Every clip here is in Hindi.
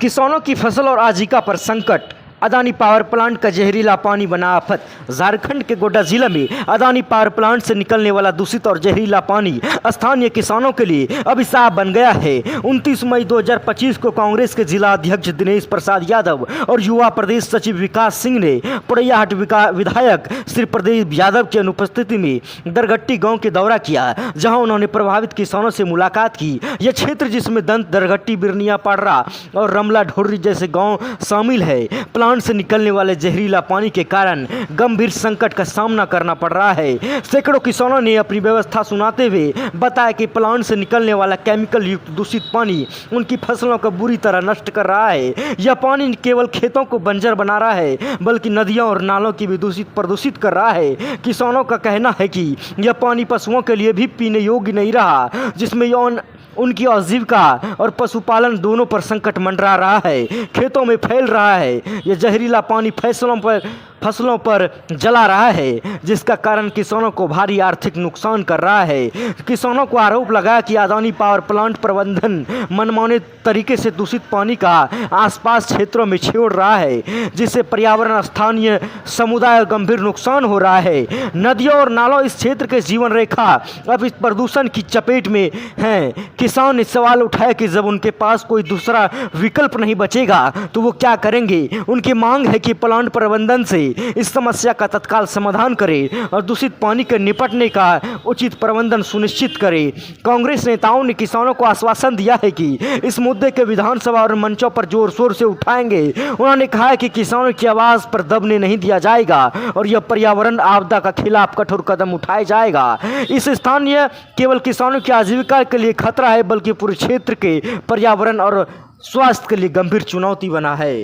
किसानों की फसल और आजीविका पर संकट। अदानी पावर प्लांट का जहरीला पानी बना आफत। झारखंड के गोड्डा जिला में अदानी पावर प्लांट से निकलने वाला दूषित और जहरीला पानी स्थानीय किसानों के लिए अभिशाप बन गया है। 29 मई 2025 को कांग्रेस के जिला अध्यक्ष दिनेश प्रसाद यादव और युवा प्रदेश सचिव विकास सिंह ने पोड़ैयाहाट विधायक श्री प्रदीप यादव की अनुपस्थिति में दरगट्टी गाँव के दौरा किया, जहाँ उन्होंने प्रभावित किसानों से मुलाकात की। यह क्षेत्र जिसमें दंत, दरगट्टी, बिरनिया, पाडरा और रमला ढोर्री जैसे गाँव शामिल है, प्लांट से निकलने वाले जहरीला पानी के कारण गंभीर संकट का सामना करना पड़ रहा है। सैकड़ों किसानों ने अपनी व्यवस्था सुनाते हुए बताया कि प्लांट से निकलने वाला केमिकल युक्त दूषित पानी उनकी फसलों को बुरी तरह नष्ट कर रहा है। यह पानी केवल खेतों को बंजर बना रहा है, बल्कि नदियों और नालों की भी प्रदूषित कर रहा है। किसानों का कहना है कि यह पानी पशुओं के लिए भी पीने योग्य नहीं रहा, जिसमें उनकी आजीविका और पशुपालन दोनों पर संकट मंडरा रहा है। खेतों में फैल रहा है यह जहरीला पानी, फसलों पर जला रहा है, जिसका कारण किसानों को भारी आर्थिक नुकसान कर रहा है। किसानों को आरोप लगाया कि अदानी पावर प्लांट प्रबंधन मनमाने तरीके से दूषित पानी का आसपास क्षेत्रों में छोड़ रहा है, जिससे पर्यावरण, स्थानीय समुदाय गंभीर नुकसान हो रहा है। नदियों और नालों इस क्षेत्र के जीवन रेखा अब इस प्रदूषण की चपेट में हैं। किसान ने सवाल उठाया कि जब उनके पास कोई दूसरा विकल्प नहीं बचेगा तो वो क्या करेंगे। उनकी मांग है कि प्लांट प्रबंधन से इस समस्या का तत्काल समाधान करे और दूषित पानी के निपटने का उचित प्रबंधन सुनिश्चित करे। कांग्रेस नेताओं ने किसानों को आश्वासन दिया है कि इस मुद्दे के विधानसभा और मंचों पर जोर शोर से उठाएंगे। उन्होंने कहा है कि किसानों की आवाज पर दबने नहीं दिया जाएगा और यह पर्यावरण आपदा के खिलाफ कठोर कदम उठाया जाएगा। इस स्थानीय केवल किसानों की आजीविका के लिए खतरा है, बल्कि पूरे क्षेत्र के पर्यावरण और स्वास्थ्य के लिए गंभीर चुनौती बना है।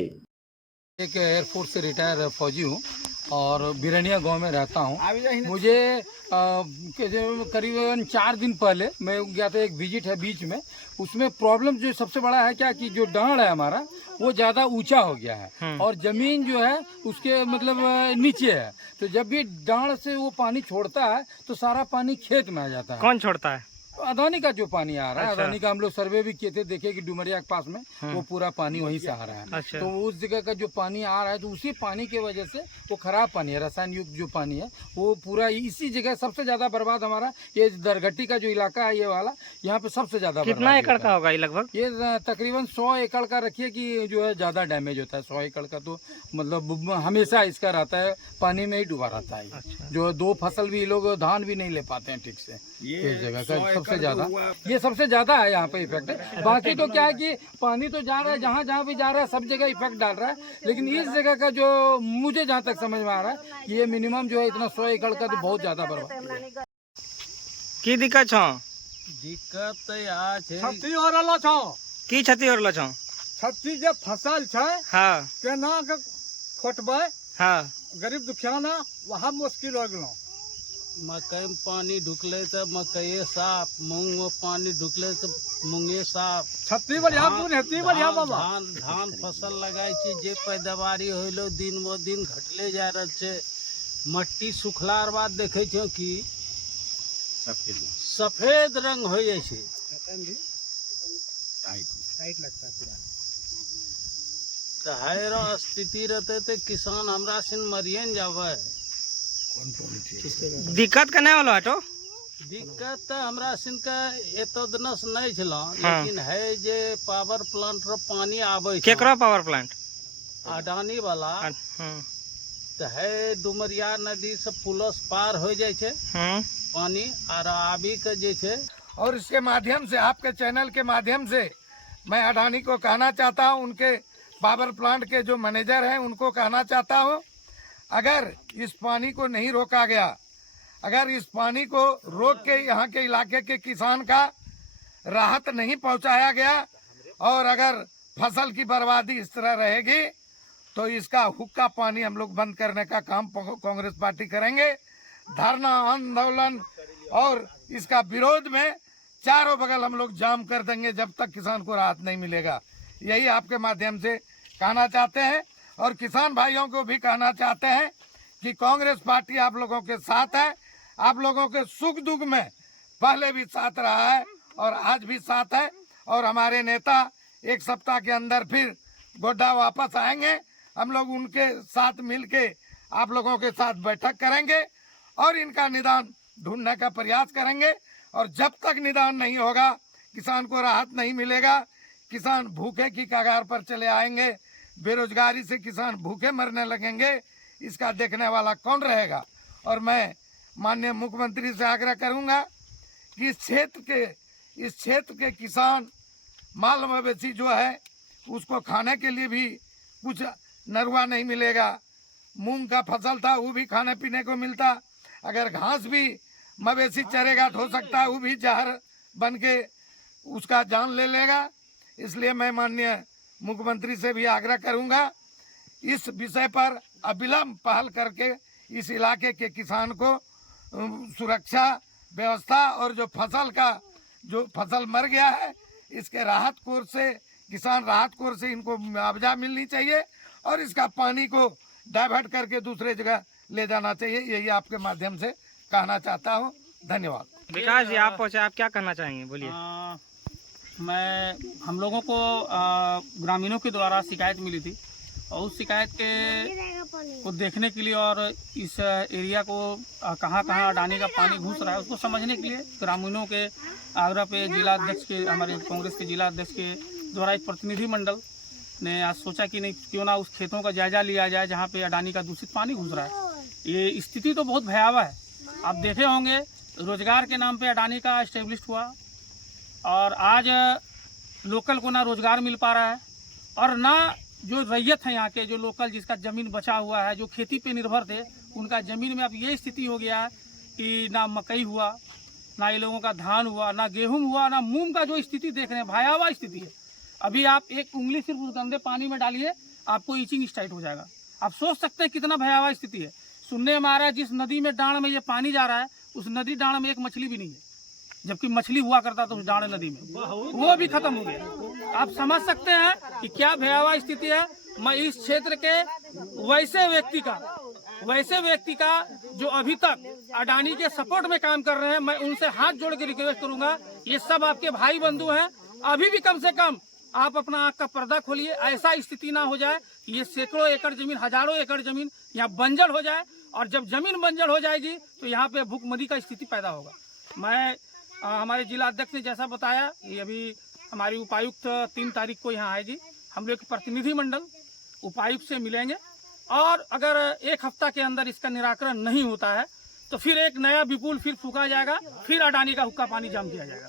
एक एयरफोर्स से रिटायर फौजी हूँ और बिरनिया गांव में रहता हूँ। मुझे करीबन 4 दिन पहले मैं गया था, एक विजिट है बीच में। उसमें प्रॉब्लम जो सबसे बड़ा है क्या कि जो डांड है हमारा वो ज़्यादा ऊंचा हो गया है और ज़मीन जो है उसके मतलब नीचे है। तो जब भी डांड से वो पानी छोड़ता है तो सारा पानी खेत में आ जाता है। कौन छोड़ता है? अदानी का जो पानी आ रहा है। अच्छा। अदानी का हम लोग सर्वे भी किए थे, देखे कि डुमरिया के पास में वो पूरा पानी वहीं से आ रहा है। अच्छा। तो उस जगह का जो पानी आ रहा है तो उसी पानी की वजह से वो खराब पानी है, रसायन युक्त जो पानी है वो पूरा इसी जगह सबसे ज्यादा बर्बाद हमारा ये दरगट्टी का जो इलाका है, ये वाला यहाँ पे सबसे ज्यादा। कितना एकड़ का होगा ये लगभग? ये तकरीबन 100 एकड़ का रखिए कि जो है ज्यादा डैमेज होता है। 100 एकड़ का तो मतलब हमेशा इसका रहता है, पानी में ही डूबा रहता है। अच्छा। जो 2 फसल भी लोग धान भी नहीं ले पाते हैं ठीक से। इस जगह का सबसे ज्यादा ये सबसे ज्यादा है यहाँ पे इफेक्ट है। बाकी तो क्या है कि पानी तो जा रहा है, जहाँ जहाँ भी जा रहा है सब जगह इफेक्ट डाल रहा है, लेकिन इस जगह का जो मुझे जहाँ तक समझ में आ रहा है कि ये मिनिमम जो है इतना 100 एकड़ का तो बहुत ज्यादा बर्बाद। की दिक्कत छ? दिक्कत यहाँ क्षति हो रहा छो। की क्षति हो रहा छ? क्षति जे फसल छै हाँ केना के खोटबै, हाँ, गरीब दुखिया ना वहाँ मुश्किल हो गेलो। मकई में पानी ढुकले तो मकई साफ, मूंग में पानी ढुकले तो मूंगे साफ। क्षति बढ़िया गुण हेती बढ़िया बाबा। धान फसल लगाई छी, जे पैदावारी होइलो दिन ब दिन घटले जा रहल छै। मट्टी सुखलार बाद देखे छो कि सफेद रंग हो जाए छै, टाइट लगता है पूरा। तो हैरो स्थिति रहते तो किसान हमरा सिन मरिए न जावे। दिक्कत का नहीं वाला तो दिक्कत तो हमरा सिन का एतो दिनस नहीं छला, लेकिन है जे पावर प्लांट रो पानी आवे छै। केकरो पावर प्लांट? अडानी वाला। तो है डुमरिया नदी से पुलस पार हो जाए छै पानी और आबी के जे छै। और इसके माध्यम से, आपके चैनल के माध्यम से मैं अडानी को कहना चाहता हूँ, उनके पावर प्लांट के जो मैनेजर हैं उनको कहना चाहता हूँ, अगर इस पानी को नहीं रोका गया, अगर इस पानी को रोक के यहाँ के इलाके के किसान का राहत नहीं पहुँचाया गया और अगर फसल की बर्बादी इस तरह रहेगी तो इसका हुक्का पानी हम लोग बंद करने का काम कांग्रेस पार्टी करेंगे। धरना, आंदोलन और इसका विरोध में चारों बगल हम लोग जाम कर देंगे जब तक किसान को राहत नहीं मिलेगा। यही आपके माध्यम से कहना चाहते हैं और किसान भाइयों को भी कहना चाहते हैं कि कांग्रेस पार्टी आप लोगों के साथ है। आप लोगों के सुख दुख में पहले भी साथ रहा है और आज भी साथ है और हमारे नेता एक सप्ताह के अंदर फिर गोड्डा वापस आएंगे। हम लोग उनके साथ मिलके आप लोगों के साथ बैठक करेंगे और इनका निदान ढूंढने का प्रयास करेंगे। और जब तक निदान नहीं होगा, किसान को राहत नहीं मिलेगा, किसान भूखे की कगार पर चले आएंगे, बेरोजगारी से किसान भूखे मरने लगेंगे, इसका देखने वाला कौन रहेगा। और मैं माननीय मुख्यमंत्री से आग्रह करूंगा कि इस क्षेत्र के किसान माल मवेशी जो है उसको खाने के लिए भी कुछ नरवा नहीं मिलेगा। मूंग का फसल था वो भी खाने पीने को मिलता, अगर घास भी मवेशी चरेगा तो हो सकता है वो भी जहर बन के उसका जान ले लेगा। इसलिए मैं माननीय मुख्यमंत्री से भी आग्रह करूंगा इस विषय पर अविलंब पहल करके इस इलाके के किसान को सुरक्षा व्यवस्था और जो फसल मर गया है इसके राहत कोष से, किसान राहत कोष से इनको मुआवजा मिलनी चाहिए और इसका पानी को डाइवर्ट करके दूसरे जगह ले जाना चाहिए। यही आपके माध्यम से कहना चाहता हूँ। धन्यवाद। विकास जी, आप पहुंचे, आप क्या कहना चाहेंगे, बोलिए। हम लोगों को ग्रामीणों के द्वारा शिकायत मिली थी और उस शिकायत को देखने के लिए और इस एरिया को कहाँ अडानी का पानी घुस रहा है उसको समझने के लिए ग्रामीणों के आग्रह पे जिला अध्यक्ष के, हमारे कांग्रेस के जिला अध्यक्ष के द्वारा एक प्रतिनिधि मंडल ने आज सोचा कि नहीं क्यों ना उस खेतों का जायजा लिया जाए जहाँ पे अडानी का दूषित पानी घुस रहा है। ये स्थिति तो बहुत भयावह है। आप देखे होंगे रोजगार के नाम पे अडानी का एस्टेब्लिश हुआ और आज लोकल को ना रोजगार मिल पा रहा है और ना जो रैयत है यहाँ के, जो लोकल जिसका जमीन बचा हुआ है, जो खेती पे निर्भर थे, उनका जमीन में अब ये स्थिति हो गया है कि ना मकई हुआ, ना ये लोगों का धान हुआ, ना गेहूं हुआ, ना मूंग का जो स्थिति देख रहे हैं भयावह स्थिति है। अभी आप एक उंगली सिर्फ उस गंदे पानी में डालिए आपको ईचिंग स्टार्ट हो जाएगा। आप सोच सकते हैं कितना भयावह स्थिति है। सुनने में आ रहा है जिस नदी में डांड में ये पानी जा रहा है उस नदी डांड में एक मछली भी नहीं है, जबकि मछली हुआ करता था उस डांड नदी में, वो भी खत्म हो गया। आप समझ सकते हैं कि क्या भयावह स्थिति है। मैं इस क्षेत्र के वैसे व्यक्ति का जो अभी तक अडानी के सपोर्ट में काम कर रहे हैं, मैं उनसे हाथ जोड़ के रिक्वेस्ट करूंगा, ये सब आपके भाई बंधु हैं, अभी भी कम से कम आप अपना आंख का पर्दा खोलिए। ऐसा स्थिति ना हो जाए कि ये सैकड़ों एकड़ जमीन, हजारों एकड़ जमीन यहाँ बंजर हो जाए और जब जमीन बंजर हो जाएगी तो यहाँ पे भूखमरी का स्थिति पैदा होगा। मैं हमारे जिला अध्यक्ष ने जैसा बताया, ये अभी हमारी उपायुक्त 3 तारीख को यहाँ आएगी। हम लोग प्रतिनिधि मंडल उपायुक्त से मिलेंगे और अगर एक हफ्ता के अंदर इसका निराकरण नहीं होता है तो फिर एक नया विपुल फिर फूका जाएगा, फिर अडानी का हुक्का पानी जाम किया जाएगा।